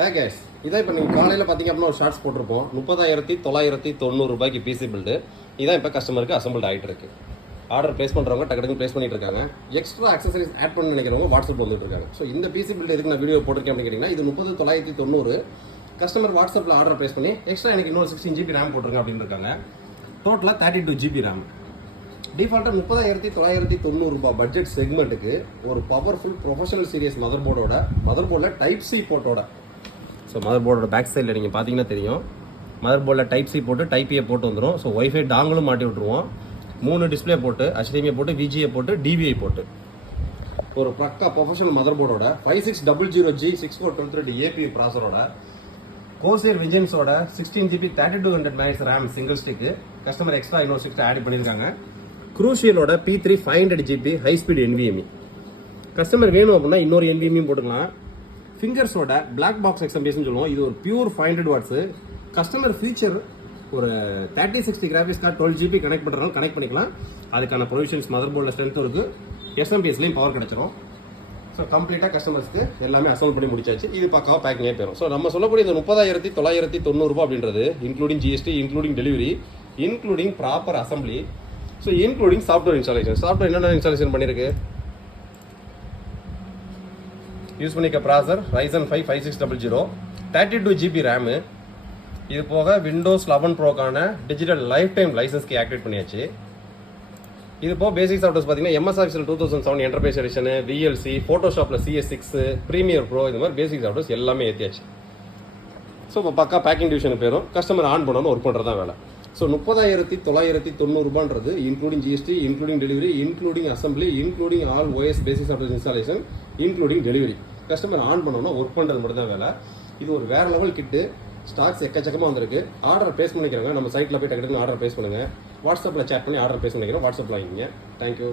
Package இதான் இப்போ நீங்கள் காலையில் பார்த்தீங்க அப்படின்னா ஒரு ஷார்ட்ஸ் போட்டிருப்போம் 30,990 ரூபாய்க்கு பிசி பில்டு. இதான் இப்போ கஸ்டமருக்கு அசம்பிள் ஆகிட்டு இருக்கு. ஆர்டர் ப்ளேஸ் பண்ணுறவங்க டக்கு ப்ளேஸ் பண்ணிட்டு இருக்காங்க. எக்ஸ்ட்ரா அக்சசரிஸ் ஆட் பண்ண நினைக்கிறவங்க வாட்ஸ்அப் வந்துட்டு இருக்காங்க. ஸோ இந்த பிசி பில்டு எதுக்கு நான் வீடியோ போட்டிருக்கேன் அப்படின்னு கேட்டிங்கன்னா, இது 30,990 கஸ்டமர் வாட்ஸ்அப்பில் ஆர்டர் ப்ளேஸ் பண்ணி எக்ஸ்ட்ரா எனக்கு இன்னொரு 16 GB ரேம் போட்டிருங்க அப்படின்னு இருக்காங்க. டோட்டலாக 32 GB ரேம். டிஃபால்ட்டாக 30,990 ரூபாய் பட்ஜெட் செக்மெண்ட்டுக்கு ஒரு பவர்ஃபுல் ப்ரொஃபஷனல் சீரியஸ் மதர் போர்டில் டைப் சி போர்ட்டோட. ஸோ மதர் போர்டோட பேக் சைடில் நீங்கள் பார்த்தீங்கன்னா தெரியும், மதர் போர்டில் டைப் சி போட்டு டைப் ஏ போட்டு வந்துடும். ஸோ ஒய்ஃபை டாங்களும் மாட்டி விட்டுருவோம். 3 டிஸ்பிளே போட்டு HDMI போட்டு VGA போட்டு DVI போட்டு ஒரு பக்கா ப்ரொஃபஷனல் மதர் போர்டோட 5600G 6423 APU ப்ராசரோட கோசியர் விஜன்ஸோட 16 GB 3200 MHz RAM single stick customer extra இன்னொரு 6 ஆட் பண்ணியிருக்காங்க. குரூஷியலோட P3 500 GB high speed NVMe. Customer வேணும் அப்படின்னா இன்னொரு NVMe போட்டுக்கலாம். ஃபிங்கர்ஸோட பிளாக் பாக்ஸ் XMPSன்னு சொல்லுவோம். இது ஒரு பியூர் 500 வாட்ஸு. கஸ்டமர் ஃபீச்சர் ஒரு 3060 கிராஃபிக்ஸ் கார்டு 12 GB கனெக்ட் பண்ணுறதுனால கனெக்ட் பண்ணிக்கலாம். அதுக்கான ப்ரொவிஷன்ஸ் மதர் போர்டில் ஸ்ட்ரென்த்தும் இருக்குது. SMPSலையும் பவர் கிடச்சிரும். ஸோ கம்ப்ளீட்டாக கஸ்டமர்ஸ்க்கு எல்லாமே அசம்பிள் பண்ணி முடிச்சாச்சு. இது பக்காவாக பேக்கிங்கே போயிடும். ஸோ நம்ம சொல்லக்கூடிய இந்த 30,990 ரூபாய் அப்படின்றது including GST, including delivery, including proper assembly, so including software installation. Software என்னென்ன இன்ஸ்டாலேஷன் பண்ணியிருக்கு? யூஸ் பண்ணிக்க ப்ராசர் Ryzen 5 5600, 32 GB ரேமு. இது போக விண்டோஸ் 11 ப்ரோக்கான டிஜிட்டல் லைஃப் டைம் லைசன்ஸ்க்கு ஆக்டிவேட் பண்ணியாச்சு. இது போக பேசிக் சாஃப்ட்வேர்ஸ் பார்த்தீங்கன்னா MS Office 2007 enterprise edition, VLC, ஃபோட்டோஷாப்பில் CS6, ப்ரீமியர் ப்ரோ, இந்த மாதிரி பேசிக் சாஃப்ட்வேர்ஸ் எல்லாமே ஏற்றியாச்சு. ஸோ இப்போ பக்கா பேக்கிங் டிவிஷனுக்கு போயிடும். கஸ்டமர் ஆன் பண்ணணும், ஒர்க் பண்ணுறது தான் வேலை. ஸோ 30,990 ரூபான்றது including GST, including delivery, including assembly, including all OS basic software installation, including delivery. Customer on பண்ணணும்னா ஒர்க் பண்ணுறது மட்டும் தான் வேலை. இது ஒரு வேற லெவல் கிட்டு. ஸ்டாக்ஸ் எக்கச்சக்கமாக வந்திருக்கு. ஆர்டர் ப்ளேஸ் பண்ணிக்கிறவங்க நம்ம சைட்டில் போய் டக்கு ஆர்டர் ப்ளேஸ் பண்ணுங்கள். வாட்ஸ்அப்பில் சேட் பண்ணி ஆர்டர் ப்ளேஸ் பண்ணிக்கிறோம். வாட்ஸ்அப்பில் வாங்கிங்க. தேங்க்யூ.